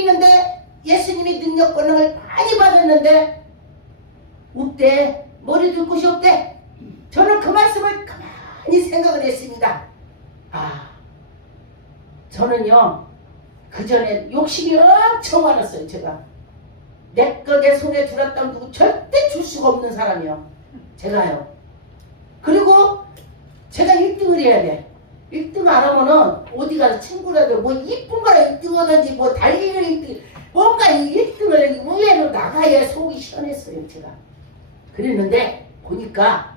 있는데 예수님이 능력 권능을 많이 받았는데 없대. 머리 둘 곳이 없대. 저는 그 말씀을 가만히 생각을 했습니다. 저는요 그 전에 욕심이 엄청 많았어요. 제가 내 거 내 손에 들었다면 누구 절대 줄 수가 없는 사람이요. 제가요. 그리고 제가 1등을 해야 돼. 1등 안 하면은 어디 가서 친구라도 뭐 이쁜 거라 1등 하든지 뭐 달리기를 1등 뭔가 1등을 우회로 나가야 속이 시원했어요. 제가 그랬는데 보니까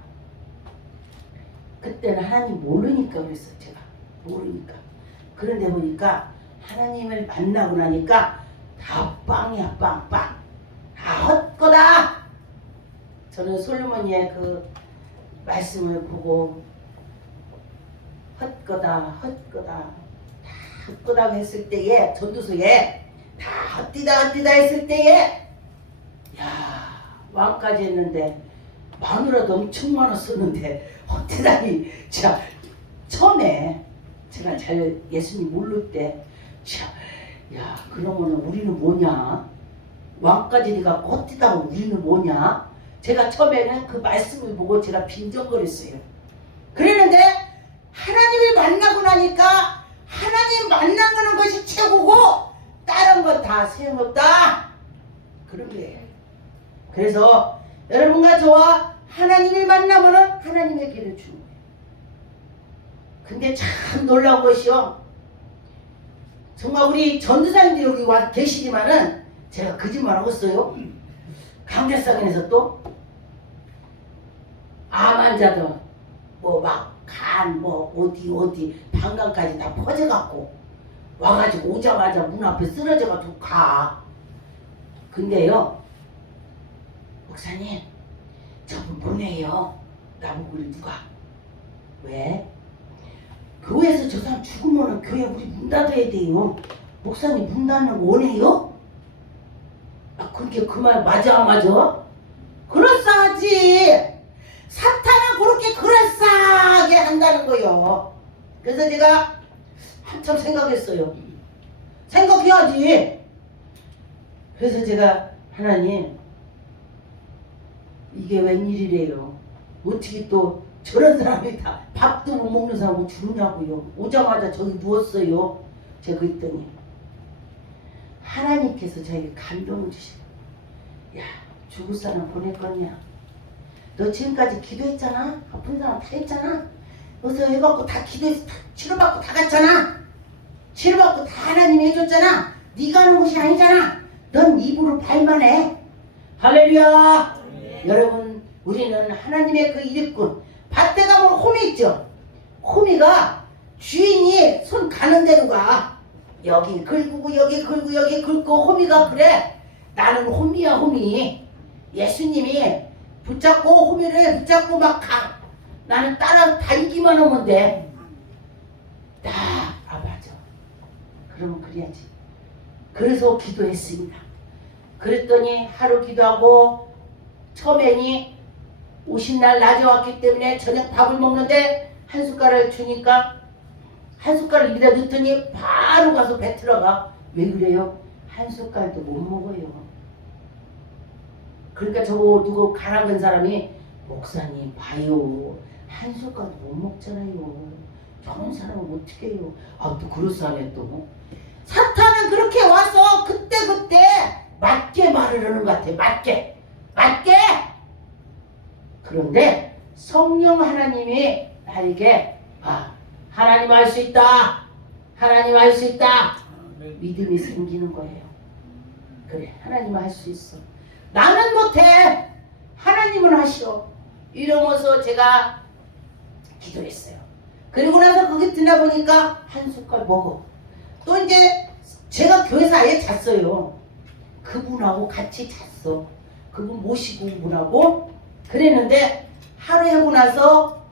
그때는 하나님 모르니까 그랬어요. 제가 모르니까. 그런데 보니까 하나님을 만나고 나니까 다 빵이야. 빵. 다 헛거다. 저는 솔로몬이의 그 말씀을 보고 헛거다 다 헛거다고 했을 때에 전도서에 다 헛디다 했을 때에 왕까지 했는데 마누라도 엄청 많았었는데 헛디다니 자 처음에 제가 잘 예수님 모를 때 그러면은 우리는 뭐냐? 왕까지 네가 헛디다고 우리는 뭐냐? 제가 처음에는 그 말씀을 보고 제가 빈정거렸어요. 그랬는데 하나님을 만나고 나니까 하나님 만나는 것이 최고고 다른 건 다 소용없다. 그런 거예요. 그래서 여러분과 저와 하나님을 만나면 하나님의 길을 주는 거예요. 근데 참 놀라운 것이요. 정말 우리 전도사님들이 여기 와 계시지만은 제가 거짓말 하고 있어요. 강제성에서 또 암 환자들 뭐 막 간 뭐 어디 방광까지 다 퍼져갖고 와가지고 오자마자 문 앞에 쓰러져가지고 가. 근데요 목사님 저분 보내요. 나보고 누가 왜? 교회에서 저 사람 죽으면 교회 우리 문 닫아야 돼요. 목사님 문 닫는 거 원해요? 그렇게 그 말 맞아? 그럴싸하지. 사탄은 그렇게 그럴싸하게 한다는 거요. 그래서 제가 한참 생각했어요. 생각해야지. 그래서 제가 하나님 이게 웬일이래요. 어떻게 또 저런 사람이 다 밥도 못 먹는 사람을 주느냐고요. 오자마자 저기 누웠어요. 제가 그랬더니 하나님께서 저에게 감동을 주시고 죽을 사람 보낼 거냐? 너 지금까지 기도했잖아. 아픈 사람 다 했잖아. 어서 해갖고 다 기도해서 치료받고 다 갔잖아. 치료받고 다 하나님이 해줬잖아. 네가 하는 것이 아니잖아. 넌 입으로 발만 해. 할렐루야. 여러분 우리는 하나님의 그 일꾼. 밭에 가면 호미 있죠. 호미가 주인이 손 가는 대로 가. 여기 긁고 여기 긁고 여기 긁고 호미가 그래. 나는 호미야 호미. 예수님이 붙잡고 호미를 붙잡고 막 가. 나는 따라 달기만 하면 돼. 맞아. 그러면 그래야지. 그래서 기도했습니다. 그랬더니 하루 기도하고 처음에니 오신 날 낮에 왔기 때문에 저녁 밥을 먹는데 한 숟가락을 주니까 한 숟가락 입에다 넣더니 바로 가서 배 들어가. 왜 그래요? 한 숟갈도 못 먹어요. 그러니까 저거 누구 가난한 사람이 목사님 봐요. 한 숟갈도 못 먹잖아요. 저런 사람은 어떻게 해요? 또 그럴싸하네 또. 사탄은 그렇게 와서 그때 맞게 말을 하는 것 같아. 맞게. 그런데 성령 하나님이 나에게 하나님 할 수 있다. 하나님 할 수 있다. 믿음이 생기는 거예요. 그래 하나님 할 수 있어. 나는 못해. 하나님은 하시오. 이러면서 제가 기도했어요. 그리고 나서 거기 드나 보니까 한 숟갈 먹어. 또 이제 제가 교회에서 아예 잤어요. 그분하고 같이 잤어. 그분 모시고 분하고 그랬는데 하루 하고 나서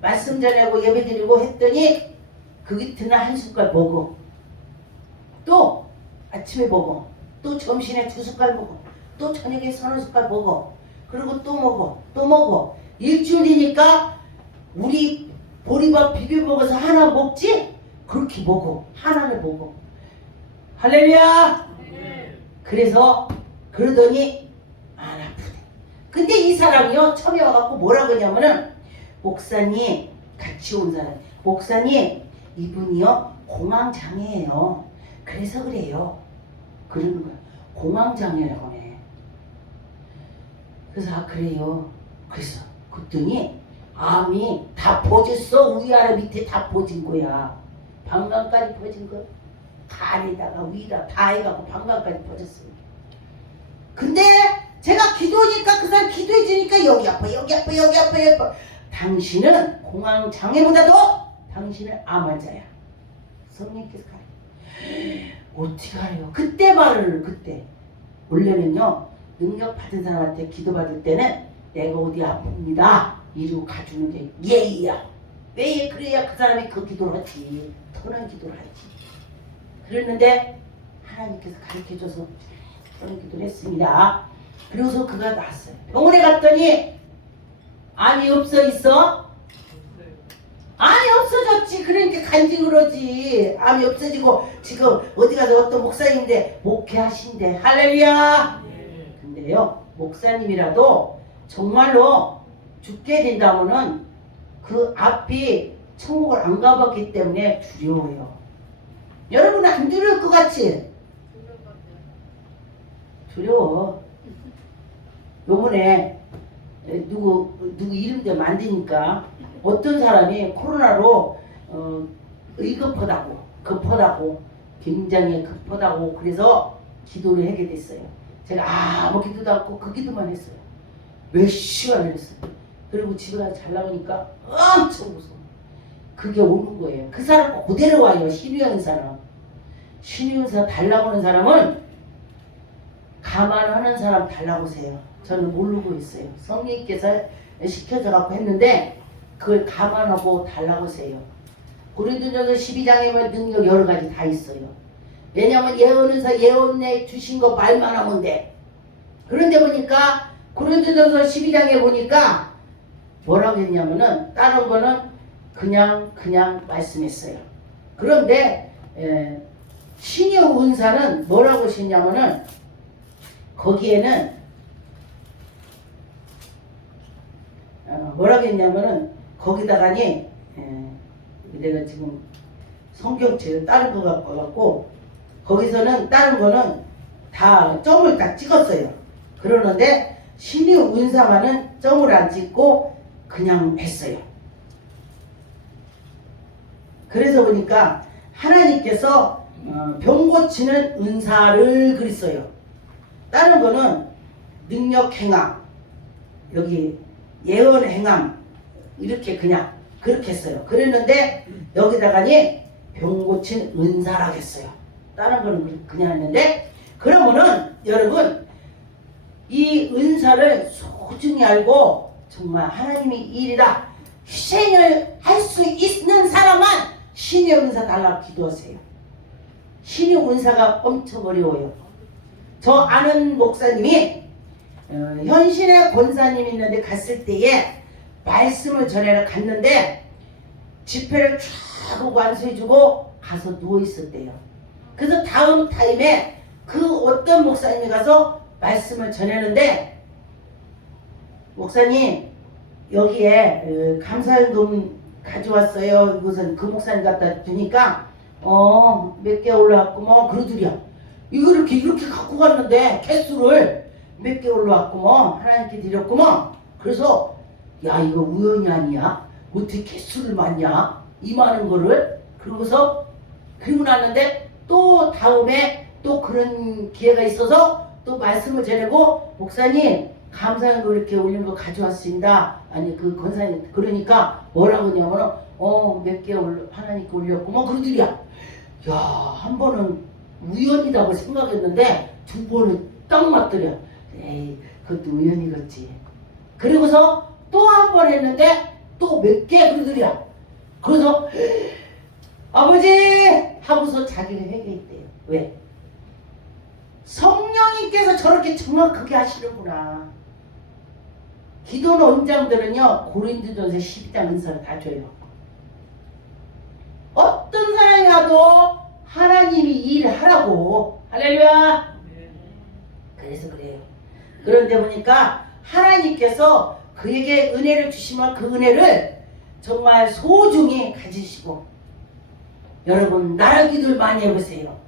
말씀 전하고 예배 드리고 했더니 거기 드나 한 숟갈 먹어. 또 아침에 먹어. 또 점심에 2숟갈 먹어. 또 저녁에 3숟갈 먹어. 그리고 또 먹어. 일주일 되니까 우리 보리밥 비벼 먹어서 하나 먹지? 그렇게 먹어. 하나를 먹어. 할렐루야. 그래서 그러더니 안 아프대. 근데 이 사람이요 처음에 와갖고 뭐라 그러냐면은 목사님 같이 온 사람 목사님 이분이요 공황장애예요. 그래서 그래요. 그러는 거야. 공황장애라고 하네. 그래서 아 그래요. 그래서 그랬더니 암이 다 퍼졌어. 위아래 밑에 다 퍼진 거야. 방광까지 퍼진 거야. 간에다가 위라 다 해갖고 방광까지 퍼졌어요. 근데 제가 기도하니까 그 사람 기도해 주니까 여기 아파 여기 아파 여기 아파 여기 아파. 당신은 공황장애보다도 당신은 암 환자야. 성령께서 가요. 어떻게 가요? 그때 말을 그때 원래는요 능력 받은 사람한테 기도 받을 때는 내가 어디 아픕니다 이러고 가주는 게 예의야. 왜 그래야 그 사람이 그 기도를 하지. 터는 기도를 하지. 그랬는데 하나님께서 가르쳐줘서 그런 기도를 했습니다. 그래서 그가 나았어요. 병원에 갔더니 암이 없어 있어? 암이 없어졌지. 그러니까 간지 그러지. 암이 없어지고 지금 어디 가서 어떤 목사님인데 목회하신대. 할렐루야. 근데요 목사님이라도 정말로 죽게 된다면은 그 앞이 천국을 안 가봤기 때문에 두려워요. 여러분 안 두려울 것 같지? 두려워. 요번에 누구 이름대로 만드니까 어떤 사람이 코로나로 급하다고 굉장히 급하다고 그래서 기도를 하게 됐어요. 제가 아무 기도도 않고 그 기도만 했어요. 몇 시간을 했어요. 그리고 집에 가서 잘 나오니까 엄청 무서워. 그게 오는 거예요. 그 사람 그대로 와요. 신유연사는. 신유연사 달라고 하는 사람은 감안하는 사람 달라고 하세요. 저는 모르고 있어요. 성령께서 시켜서 갖고 했는데 그걸 감안하고 달라고 하세요. 고린도전서 12장에 보면 능력 여러 가지 다 있어요. 왜냐하면 예언은사 예언내 주신 거 말만 하면 돼. 그런데 보니까 고린도전서 12장에 보니까 뭐라고 했냐면은 다른 거는 그냥 말씀했어요. 그런데 신의 은사는 뭐라고 하셨냐면은 거기에는 뭐라고 했냐면은 거기다가니 내가 지금 성경책을 다른 거 갖고 갖고 거기서는 다른 거는 다 점을 딱 찍었어요. 그러는데 신의 은사만은 점을 안 찍고 그냥 했어요. 그래서 보니까 하나님께서 병 고치는 은사를 그랬어요. 다른 거는 능력 행함, 여기 예언 행함 이렇게 그냥 그렇게 했어요. 그랬는데 여기다가니 병 고친 은사라고 했어요. 다른 거는 그냥 했는데 그러면은 여러분 이 은사를 소중히 알고 정말 하나님의 일이다 희생을 할 수 있는 사람만 신의 은사 달라고 기도하세요. 신의 은사가 엄청 어려워요. 저 아는 목사님이 현신의 권사님이 있는데 갔을 때에 말씀을 전해러 갔는데 집회를 쫙 완수해주고 가서 누워있었대요. 그래서 다음 타임에 그 어떤 목사님이 가서 말씀을 전하는데 목사님 여기에 감사연금 가져왔어요. 이것은 그 목사님 갖다 주니까 몇 개 올라왔고 뭐 그러더랴. 이거 이렇게 갖고 갔는데 개수를 몇 개 올라왔고 뭐 하나님께 드렸고 뭐 그래서 야 이거 우연이 아니야? 어떻게 개수를 맞냐? 이 많은 거를 그러고서 그리고 났는데 또 다음에 또 그런 기회가 있어서 또 말씀을 전하고 목사님 감사연금 이렇게 올린 거 가져왔습니다. 아니 그 권사님 그러니까 뭐라고 하냐면 몇 개 하나님께 올렸고 뭐 그러더랴. 야 한 번은 우연이라고 생각했는데 두 번은 딱 맞더랴. 에이 그것도 우연이겠지. 그리고서 또 한 번 했는데 또 몇 개 그러더랴. 그래서 아버지 하고서 자기가 회개했대요. 왜? 성령님께서 저렇게 정확하게 하시는구나. 기도는 원장들은요 고린도전서 12장 은사를 다 줘요. 어떤 사람이 와도 하나님이 일하라고. 할렐루야. 그래서 그래요. 그런데 보니까 하나님께서 그에게 은혜를 주시면 그 은혜를 정말 소중히 가지시고, 여러분 나라 기도를 많이 해보세요.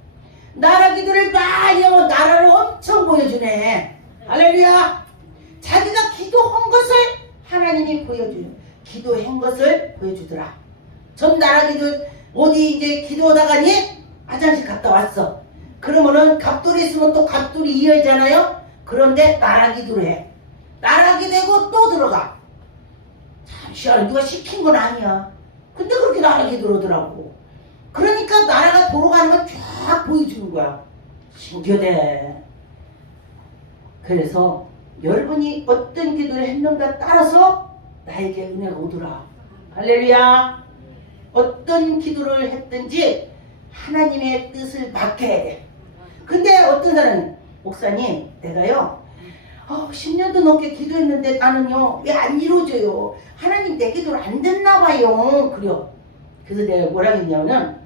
나라 기도를 많이 하면 나라를 엄청 보여주네. 할렐루야. 자기가 기도한 것을 하나님이 보여줘요. 기도한 것을 보여주더라. 전 나라 기도 어디 이제 기도하다가니 화장실 갔다 왔어. 그러면은 갑돌이 있으면 또 갑돌이 이어지잖아요. 그런데 나라 기도를 해. 나라 기도하고 또 들어가. 잠시만, 누가 시킨 건 아니야. 근데 그렇게 나라 기도를 하더라고. 그러니까 나라가 돌아가는 걸 쫙 보여주는 거야. 신기하대. 그래서 여러분이 어떤 기도를 했는가 따라서 나에게 은혜가 오더라. 할렐루야. 어떤 기도를 했든지 하나님의 뜻을 맡게 해야 돼. 근데 어떤 사람은, 목사님 내가요 10년도 넘게 기도했는데 나는요 왜 안 이루어져요? 하나님 내 기도를 안 듣나 봐요. 그래요. 그래서 내가 뭐라고 했냐면은,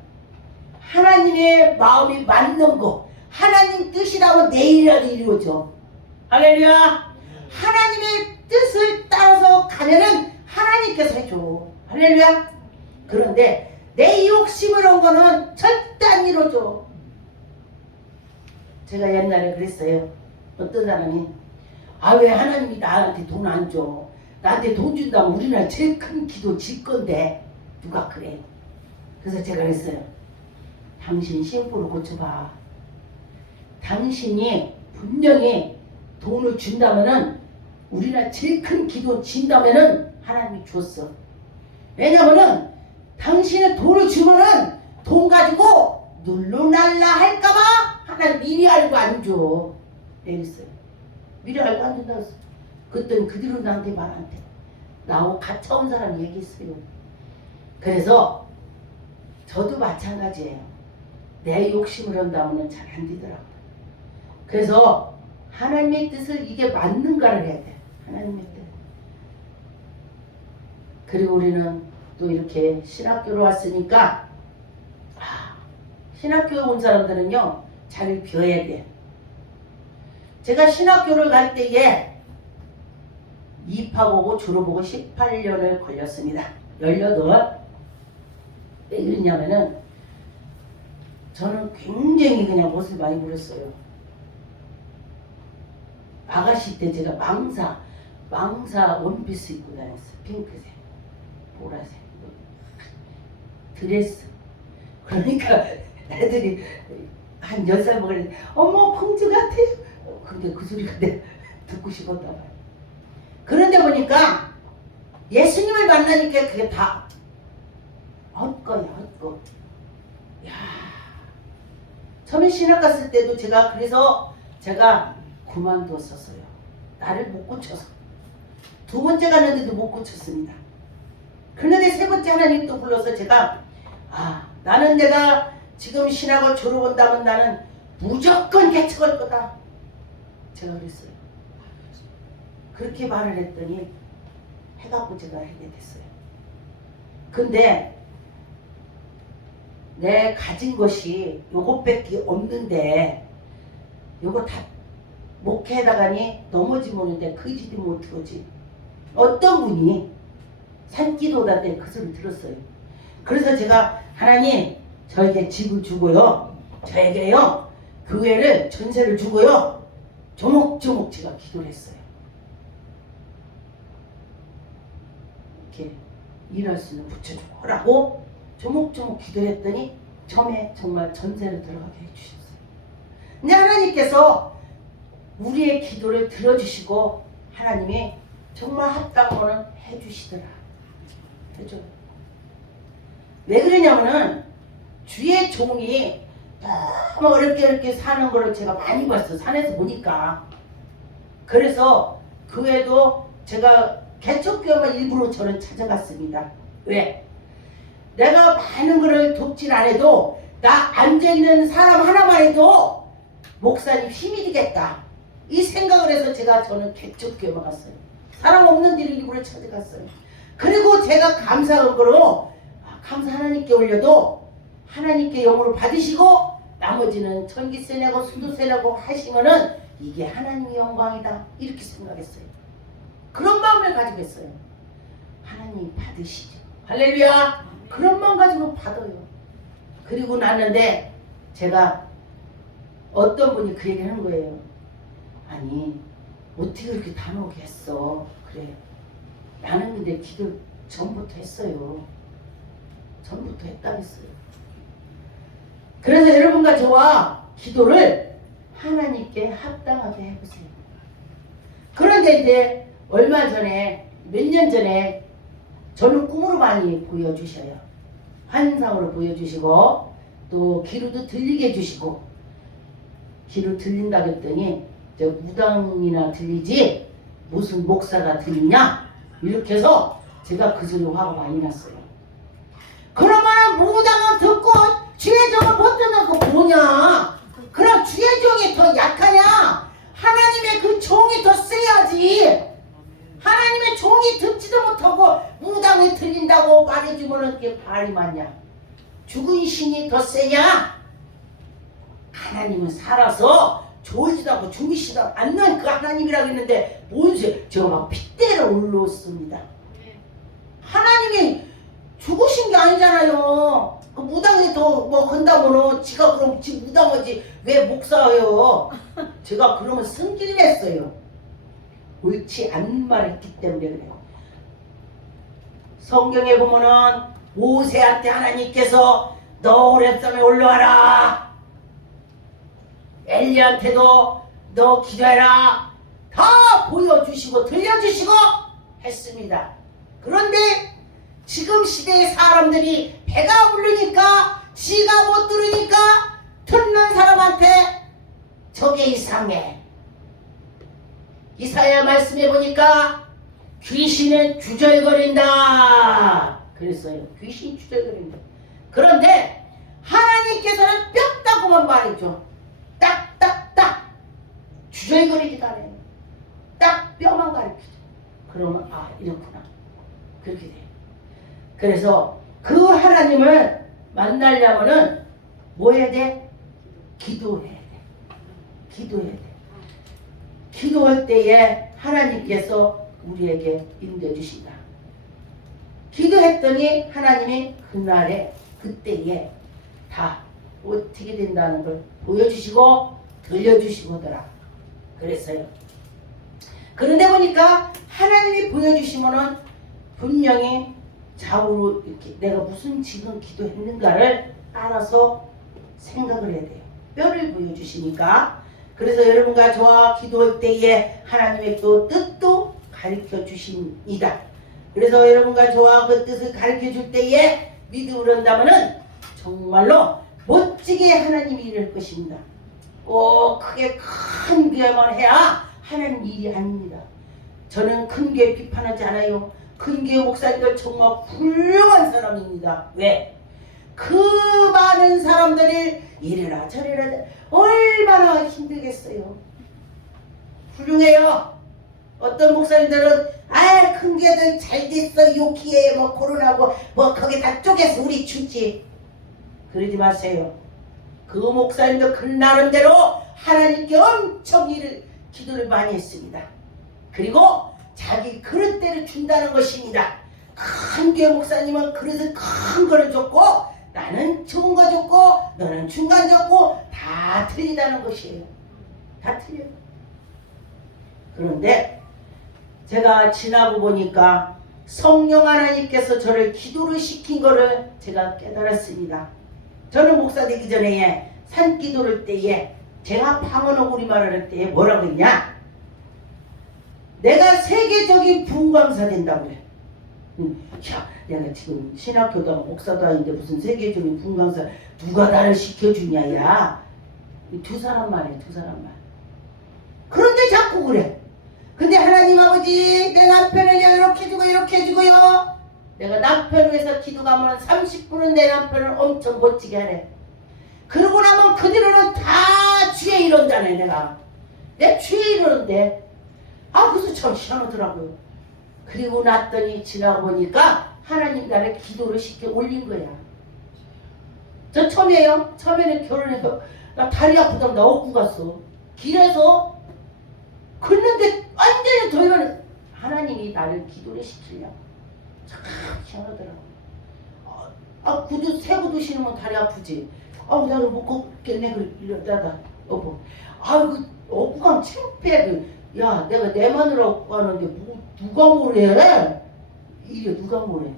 하나님의 마음이 맞는 거, 하나님 뜻이라고 내일이라도 이루어져. 할렐루야. 하나님의 뜻을 따라서 가면은 하나님께서 해줘. 할렐루야. 그런데 내 욕심을 한 거는 절대 안 이루어져. 제가 옛날에 그랬어요. 어떤 사람이 왜 하나님이 나한테 돈 안 줘? 나한테 돈 준다면 우리나라 제일 큰 기도 질 건데 누가 그래? 그래서 제가 그랬어요. 당신 CF를 고쳐봐. 당신이 분명히 돈을 준다면은 우리나라 제일 큰 기도 진다면은 하나님이 줬어. 왜냐면은 당신은 돈을 주면은 돈 가지고 눌루날라 할까봐 하나님 미리 알고 안 줘. 이랬어요. 미리 알고 안 준다고 했어. 그랬더니 그대로 나한테 말한대. 나하고 같이 온 사람 얘기했어요. 그래서 저도 마찬가지예요. 내 욕심을 한다면 잘 안 되더라고요. 그래서 하나님의 뜻을 이게 맞는가를 해야 돼. 하나님의 뜻. 그리고 우리는 또 이렇게 신학교로 왔으니까 신학교에 온 사람들은요 잘 배워야 돼. 제가 신학교를 갈 때에 입학하고 졸업하고 18년을 걸렸습니다. 18. 왜 그랬냐면은 저는 굉장히 그냥 옷을 많이 부렸어요. 아가씨 때 제가 망사 원피스 입고 다녔어요. 핑크색, 보라색, 드레스. 그러니까 애들이 한 10살 먹으려는데 어머 공주 같아. 근데 그 소리가 내가 듣고 싶었단 말이야. 그런데 보니까 예수님을 만나니까 그게 다 헛거야, 헛거. 야, 처음에 신학 갔을 때도 제가 그만뒀었어요. 나를 못 고쳐서. 두 번째 갔는데도 못 고쳤습니다. 그런데 세 번째 하나님 또 불러서 제가 나는 내가 지금 신학을 졸업한다면 나는 무조건 개척할 거다. 제가 그랬어요. 그렇게 말을 했더니 해갖고 제가 하게 됐어요. 근데 내 가진 것이 요것밖에 없는데 요거 다 목회에다가니 넘어지면 오는데 그 집이 못 들어오지. 어떤 분이 산기도다 때 그 소리 들었어요. 그래서 제가 하나님 저에게 집을 주고요, 저에게요 교회를 전세를 주고요, 조목조목 제가 기도를 했어요. 이렇게 일할 수 있는 붙여주고 하라고 조목조목 기도했더니 처음에 정말 전세를 들어가게 해주셨어요. 근데 하나님께서 우리의 기도를 들어주시고 하나님이 정말 합당한 거는 해주시더라. 해줘. 왜 그러냐면은 주의 종이 너무 어렵게 사는 거를 제가 많이 봤어. 산에서 보니까. 그래서 교회도 제가 개척교회만 일부러 저는 찾아갔습니다. 왜? 내가 많은 거를 돕진 않아도 나 앉아있는 사람 하나만 해도 목사님 힘이 되겠다. 이 생각을 해서 저는 개척교회만 갔어요. 사람 없는 데를 일부러 찾아갔어요. 그리고 제가 감사한 거로 감사 하나님께 올려도 하나님께 영으로 받으시고 나머지는 전기세 내고 수도세 내고 하시면은 이게 하나님의 영광이다 이렇게 생각했어요. 그런 마음을 가지고 있어요. 하나님 받으시죠. 할렐루야. 그런 마음 가지고 받아요. 그리고 났는데 제가 어떤 분이 그 얘기를 하는 거예요. 아니 어떻게 그렇게 단호하게 했어. 그래 나는 근데 기도 전부터 했어요. 전부터 했다랬어요. 그래서 여러분과 저와 기도를 하나님께 합당하게 해보세요. 그런데 이제 얼마 전에 몇 년 전에 저는 꿈으로 많이 보여주셔요. 환상으로 보여주시고 또 귀로도 들리게 해주시고 귀로 들린다 그랬더니 저 무당이나 들리지 무슨 목사가 들리냐 이렇게 해서 제가 그 소리 화가 많이 났어요. 그러면 무당은 듣고 주의 종을 못 듣는 거 뭐냐? 그럼 주의 종이 더 약하냐? 하나님의 그 종이 더 세야지. 하나님의 종이 듣지도 못하고 무당이 들린다고 말해주면 그게 발이 맞냐? 죽은 신이 더 세냐? 하나님은 살아서 졸지도 않고 죽으시도 않는 그 하나님이라고 했는데 뭔지 제가 막 핏대를 올렸습니다. 하나님이 죽으신 게 아니잖아요. 그 무당이 더 뭐 건다고는 지가 그럼 지 무당하지 왜 목사예요? 제가 그러면 승질 냈어요. 옳지 않은 말을 했기 때문에 그래요. 성경에 보면은 모세한테 하나님께서 너 호렙산에 올라와라. 엘리한테도 너 기도해라. 다 보여주시고 들려주시고 했습니다. 그런데 지금 시대의 사람들이 배가 부르니까 지가 못 들으니까 듣는 사람한테 저게 이상해. 이사야 말씀해 보니까 귀신은 주절거린다 그랬어요. 귀신이 주절거린다. 그런데 하나님께서는 뼈다구만 말이죠. 딱딱딱 주절거리지도 않아요. 딱 뼈만 가르치죠. 그러면 아 이렇구나 그렇게 돼요. 그래서 그 하나님을 만나려면은 뭐 해야 돼? 기도해야 돼. 기도해야 돼. 기도할 때에 하나님께서 우리에게 인도해 주신다. 기도했더니 하나님이 그날에 그때에 다 어떻게 된다는 걸 보여주시고 들려주시고더라. 그랬어요. 그런데 보니까 하나님이 보여주시면은 분명히 좌우로 이렇게 내가 무슨 지금 기도했는가를 알아서 생각을 해야 돼요. 뼈를 보여주시니까. 그래서 여러분과 저와 기도할 때에 하나님의 또 뜻도 가르쳐 주십니다. 그래서 여러분과 저와 그 뜻을 가르쳐 줄 때에 믿음으로 한다면은 정말로 멋지게 하나님이 이룰 것입니다. 꼭 크게 큰 교회만 해야 하나님 일이 아닙니다. 저는 큰 교회 비판하지 않아요. 큰 교회 목사님들 정말 훌륭한 사람입니다. 왜? 그 많은 사람들이 이래라 저래라 얼마나 힘들겠어요. 훌륭해요. 어떤 목사님들은 큰 교회들 잘 됐어 요기에 뭐 코로나고 뭐 거기 다 쪼개서 우리 주지. 그러지 마세요. 그 목사님도 그 나름대로 하나님께 엄청 기도를 많이 했습니다. 그리고 자기 그릇대를 준다는 것입니다. 큰 교회 목사님은 그릇을 큰 거를 줬고 나는 좋은 거 줬고 너는 중간 줬고 다 틀리다는 것이에요. 다 틀려요. 그런데 제가 지나고 보니까 성령 하나님께서 저를 기도를 시킨 거를 제가 깨달았습니다. 저는 목사 되기 전에 산기도를 때에 제가 방언어 우리말을 할 때에 뭐라고 했냐? 내가 세계적인 분광사 된다고 그래. 야, 내가 지금 신학교도 목사도 아닌데 무슨 세계적인 분광사 누가 나를 시켜주냐 야. 두 사람만 해, 두 사람만. 그런데 자꾸 그래. 근데 하나님 아버지 내 남편을 이렇게 해주고 이렇게 해주고요. 내가 남편을 위해서 기도가면 30분은 내 남편을 엄청 멋지게 하네. 그러고 나면 그 뒤로는 다 주에 이런다네 내가. 내 주에 이러는데 그래서 참 희한하더라고요. 그리고 났더니 지나보니까 하나님 나를 기도를 시켜 올린 거야. 저 처음이에요. 처음에는 결혼해서 나 다리 아프다고 나 업고 갔어. 길에서 걷는데 완전히 돌면 하나님이 나를 기도를 시키려. 참 희한하더라고. 구두 새 구두 신으면 다리 아프지. 나를 못 걷겠네. 그러다가 여보, 그 업고 가면 창피해. 야, 내가 내 마누라 업고 가는데 뭐 누가 뭐래? 이래 누가 뭐래?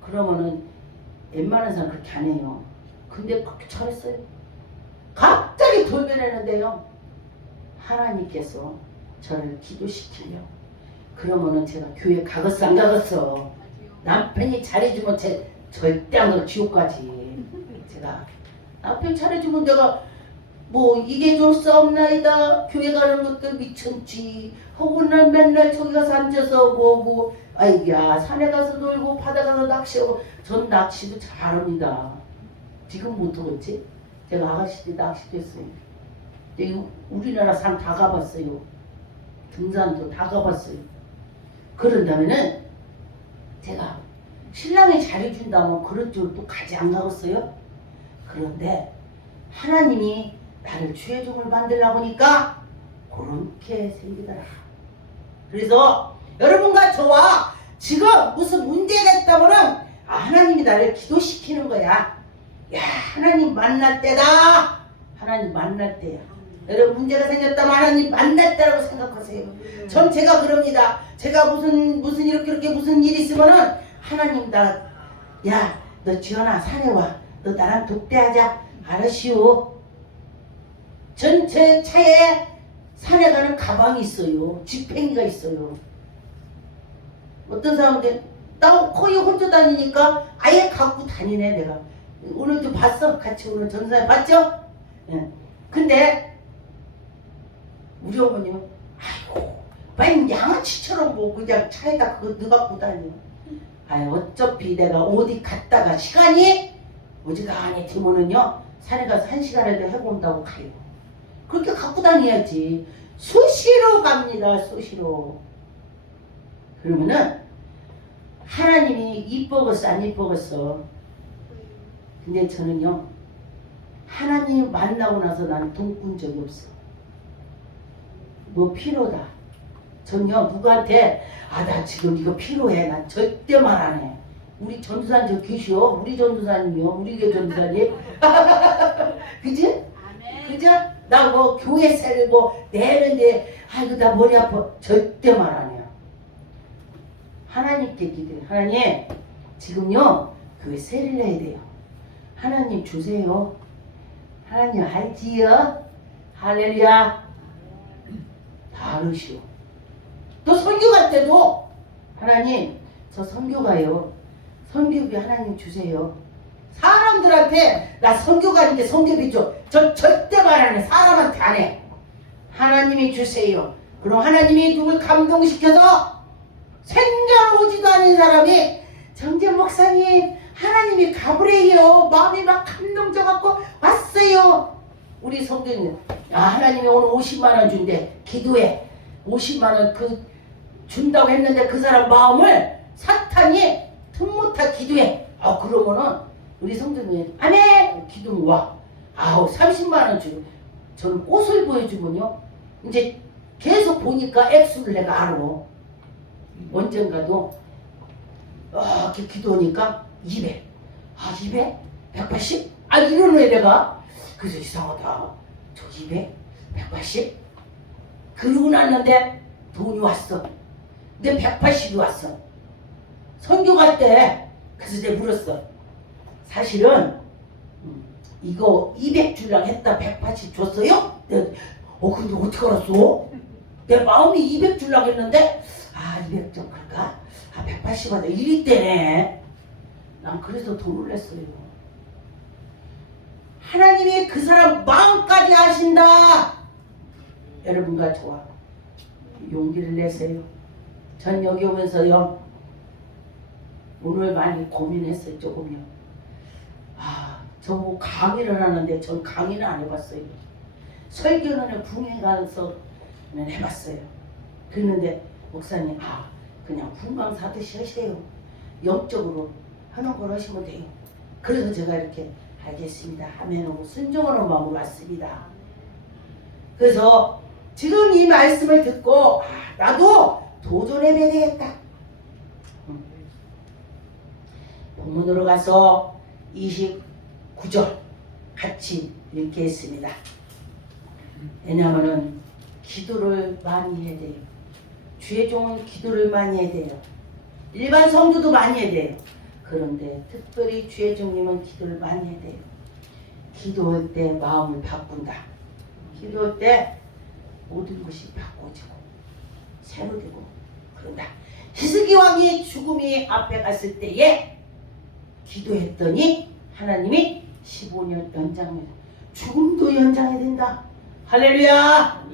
그러면은 웬만한 사람 그렇게 안 해요. 근데 그렇게 잘했어요. 갑자기 돌변했는데요. 하나님께서 저를 기도시키려. 그러면은 제가 교회 가겠어 안 가겠어? 남편이 잘해주면 절대 안 가. 지옥 가지. 제가 남편 잘해주면 내가 뭐 이게 좋사옵나이다. 교회 가는 것도 미천지. 혹은 날 맨날 저기 가서 앉아서 뭐고 아이야 산에 가서 놀고 바다 가서 낚시하고. 전 낚시도 잘합니다. 지금 못하겠지? 제가 아가씨 때 낚시했어요. 우리나라 산 다 가봤어요. 등산도 다 가봤어요. 그런다면은 제가 신랑이 잘해준다면 그런 쪽으로 또 가지 안 가겠어요? 그런데 하나님이 나를 주의 종을 만들라 보니까 그렇게 생기더라. 그래서 여러분과 저와 지금 무슨 문제가 있다면은 하나님이 나를 기도시키는 거야. 야, 하나님 만날 때다. 하나님 만날 때야. 여러분 문제가 생겼다면 하나님 만날 때라고 생각하세요. 전 제가 그럽니다. 제가 무슨 이렇게 무슨 일이 있으면은 하나님 야, 너 지연아 산에 와. 너 나랑 독대하자. 알았시오. 전체 차에 산에 가는 가방이 있어요. 지팽이가 있어요. 어떤 사람들 나 거의 혼자 다니니까 아예 갖고 다니네. 내가 오늘도 봤어. 같이 오늘 전사에 봤죠? 예. 근데 우리 어머니는 아이고 웬 양아치처럼 뭐 그냥 차에다 그거 넣어 갖고 다녀. 어차피 내가 어디 갔다가 시간이 어지간히 되면은요 산에 가서 1시간이라도 해본다고 가요. 그렇게 갖고 다녀야지. 수시로 갑니다. 수시로. 그러면은 하나님이 이뻐겠어 안 이뻐겠어? 근데 저는요 하나님 만나고 나서 난 돈 꾼 적이 없어. 뭐 필요다. 전요 누구한테 나 지금 이거 필요해. 난 절대 말 안 해. 우리 전도사님 저 계시오. 우리 전도사님이요. 우리 교회 전도사님. 그지? 그죠? 나 뭐 교회세를 뭐 내는데 이거 나 머리 아파. 절대 말 안 해요. 하나님께 기도해. 하나님 지금요 교회 세를 내야 돼요. 하나님 주세요. 하나님 알지요? 할렐루야. 다 알으시오. 또 선교 갈 때도 하나님 저 선교 가요. 선교비 하나님 주세요. 사람들한테 나 선교 가는데 선교비 줘. 저 절대 말 안 해. 사람한테 안 해. 하나님이 주세요. 그럼 하나님이 누굴 감동시켜서 생전 오지도 않은 사람이 정재 목사님 하나님이 가브레요. 마음이 막 감동져갖고 왔어요. 우리 성도님 하나님이 오늘 50만원 준대. 기도해. 50만원 준다고 했는데 그 사람 마음을 사탄이 틈못하 기도해. 그러면은 우리 성도님 아멘 기도는 와. 30만원 주고 저는 꽃을 보여주면요 이제 계속 보니까 액수를 내가 알아. 언젠가도 이렇게 기도하니까 200 200? 180? 이러네 내가. 그래서 이상하다. 저 200? 180? 그러고 났는데 돈이 왔어. 근데 180이 왔어. 선교 갈 때 그래서 내가 물었어. 사실은 이거 200 주려고 했다 180 줬어요? 근데 어떻게 알았어? 내 마음이 200 주려고 했는데 200 좀 그럴까? 180 하다 이리 때네. 난 그래서 더 놀랐어요. 하나님이 그 사람 마음까지 아신다. 여러분과 저와 용기를 내세요. 전 여기 오면서요 오늘 많이 고민했어요. 조금요. 저 강의를 하는데 전 강의는 안 해봤어요. 설교는 궁에 가서는 해봤어요. 그랬는데 목사님 그냥 궁강사듯이 하세요. 영적으로 하는 걸 하시면 돼요. 그래서 제가 이렇게 알겠습니다 하면 순종하는 마음으로 왔습니다. 그래서 지금 이 말씀을 듣고 나도 도전해봐야 되겠다. 본문으로 가서 29절 같이 읽겠습니다. 왜냐하면 기도를 많이 해야 돼요. 주의 종은 기도를 많이 해야 돼요. 일반 성도도 많이 해야 돼요. 그런데 특별히 주의 종님은 기도를 많이 해야 돼요. 기도할 때 마음을 바꾼다. 기도할 때 모든 것이 바꿔지고 새로 되고 그런다. 히스기 왕이 죽음이 앞에 갔을 때에 기도했더니 하나님이 15년 연장해 죽음도 연장해야 된다. 할렐루야.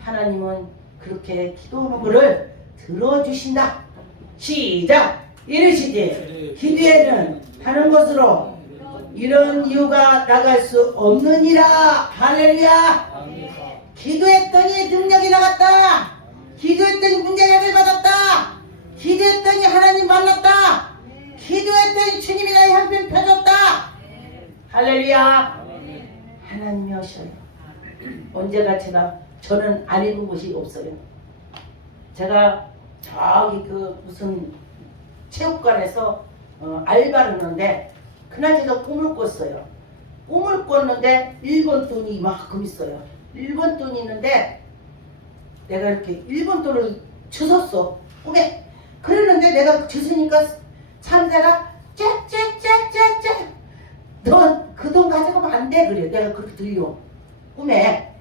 하나님은 그렇게 기도하는 것을 들어주신다. 시작. 이르시되 기도에는 하는 것으로 이런 이유가 나갈 수 없느니라. 할렐루야. 기도했더니 능력이 나갔다. 기도했더니 문제가 해결받았다. 기도했더니 하나님 만났다. 기도했더니 주님이 나의 한편 펴줬다. 할렐루야. 하나님이 오셔요. 언제가 저는 안 입은 곳이 없어요. 제가 저기 무슨 체육관에서 알바를 하는데 그날 제가 꿈을 꿨어요. 꿈을 꿨는데 일본 돈이 이만큼 있어요. 일본 돈이 있는데 내가 이렇게 일본 돈을 주웠어 꿈에. 그랬는데 내가 주스니까 참새가 짹짹짹짹짹 너 그 돈 가져가면 안 돼 그래. 내가 그렇게 들려 꿈에.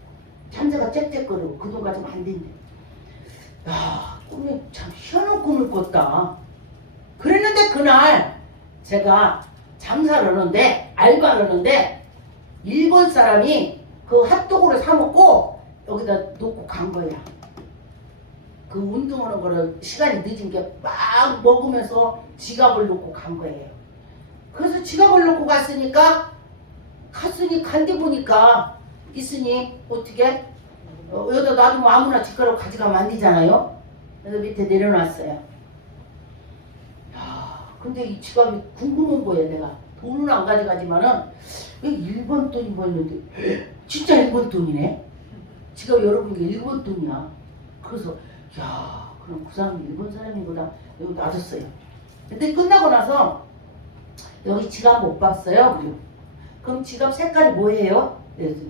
참새가 짹짹거리고 그 돈 가져가면 안 된대. 야, 꿈에 참 희한한 꿈을 꿨다. 그랬는데 그날 제가 장사를 하는데 알바를 하는데 일본 사람이 그 핫도그를 사 먹고 여기다 놓고 간 거야. 그 운동하는 거를 시간이 늦은 게 막 먹으면서 지갑을 놓고 간 거예요. 그래서 지갑을 놓고 갔으니까 간데 보니까 있으니 어떻게 여기다 놔두면 아무나 뒷가락 가져가면 안 되잖아요. 그래서 밑에 내려놨어요. 야, 근데 이 지갑이 궁금한 거예요. 내가 돈은 안 가져가지만은 왜 일본 돈이 뭐 있는데 진짜 일본 돈이네. 지갑 열어보니까 일본 돈이야. 그래서 야, 그럼 그 사람이 일본 사람이구나. 여기 놔뒀어요. 근데 끝나고 나서 여기 지갑 못 봤어요. 그리고 그럼 지갑 색깔이 뭐예요?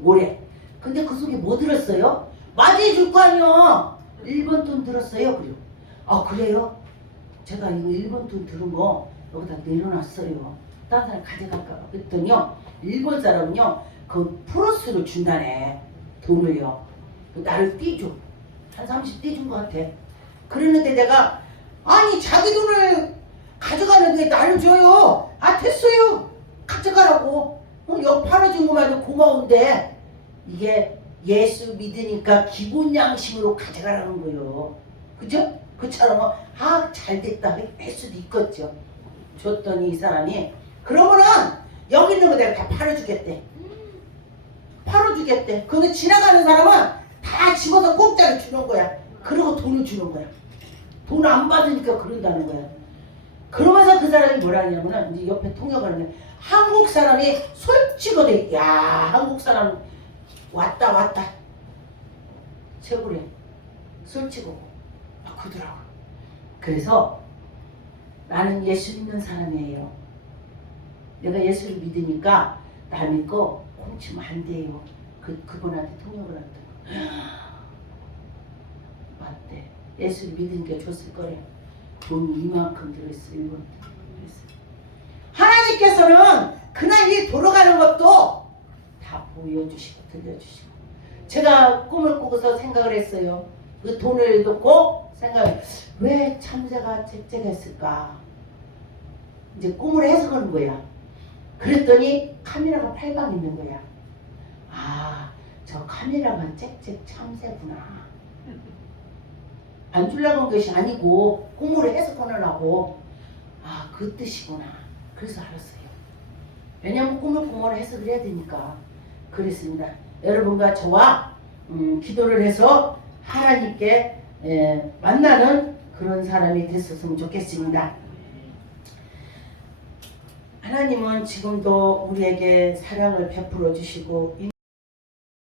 모래. 근데 그 속에 뭐 들었어요? 맞이해 줄 거 아니야. 일본 돈 들었어요. 그리고 아 그래요? 제가 이거 일본 돈 들은 거 여기다 내려놨어요. 다른 사람 가져갈까? 그랬더니요 일본 사람은요 그 플러스로 준다네. 돈을요. 나를 떼줘. 한 30 떼준 것 같아. 그랬는데 내가 아니 자기 돈을 가져가는데 나를 줘요. 아 됐어요. 가져가라고. 여 팔아준 것만 해도 고마운데 이게 예수 믿으니까 기본 양심으로 가져가라는 거예요. 그죠? 그처럼 잘됐다 할 수도 있겠죠. 줬더니 이 사람이 그러면은 여기 있는 거 내가 다 팔아주겠대. 팔아주겠대. 근데 지나가는 사람은 다 집어서 공짜로 주는 거야. 그러고 돈을 주는 거야. 돈 안 받으니까 그런다는 거야. 그러면서 그 사람이 뭐라 하냐면은 이제 옆에 통역을 하는데 한국 사람이 솔직하대. 야, 한국 사람 왔다 최고래. 솔직하고 그러더라고. 그래서 나는 예수 믿는 사람이에요. 내가 예수를 믿으니까 나 믿고 훔치면 안 돼요. 그분한테 통역을 한다고. 맞대. 예수를 믿으니까 줬을 거래. 돈이 이만큼 들어있어. 일본. 하나님께서는 그날 일 돌아가는 것도 다 보여주시고 들려주시고. 제가 꿈을 꾸고서 생각을 했어요. 그 돈을 놓고 왜 참새가 짹짹했을까? 이제 꿈을 해석하는 거야. 그랬더니 카메라가 8강 있는 거야. 아, 저 카메라가 짹짹 참새구나. 안 주려고 한 것이 아니고 꿈으로 해석하느라고. 아, 그 뜻이구나. 그래서 알았어요. 왜냐면 꿈을 해석을 해야 되니까. 그랬습니다. 여러분과 저와 기도를 해서 하나님께 만나는 그런 사람이 됐었으면 좋겠습니다. 하나님은 지금도 우리에게 사랑을 베풀어 주시고